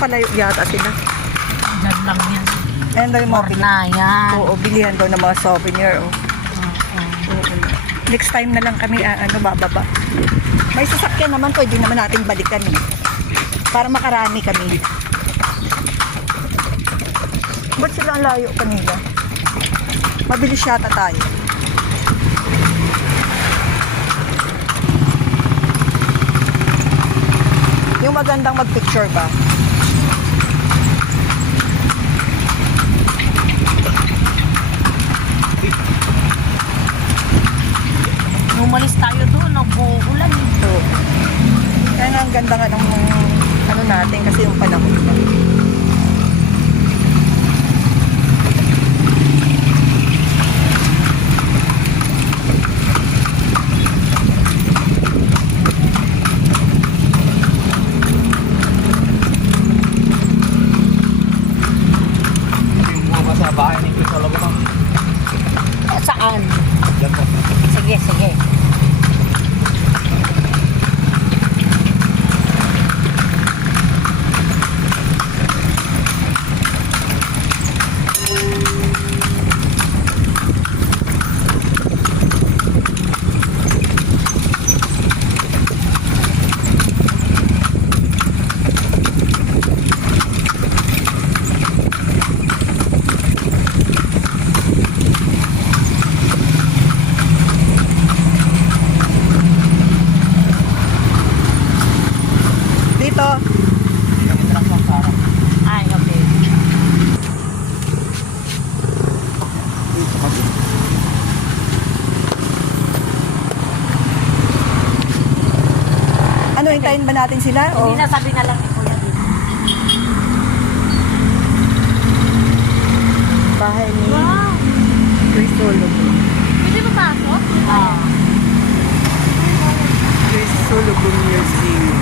Napalayo yata sila. Diyan lang yan. Ayan daw yung mga Morna yan. Oo, bilihan daw ng mga souvenir. Oh. Oo. Next time na lang kami bababa. May sasakyan naman, pwede naman natin balikan. Para makarami kami. Ba't sila ang layo kanila? Mabilis yata tayo. Yung magandang mag-picture ba? Umalis tayo doon, nag-uulan. So, kaya nga ang ganda nga ng ano natin kasi yung panahon na. Sa bahay ni Chris Olabang. Saan? Yan po. Sige, sige. Dito. Ay, okay. Ano, hintayin ba natin sila? Hindi O na sabi na lang ni Kuya dito. bahay ni Wow! Chris Solomon. Pwede mo pasok? Chris Solomon Museum.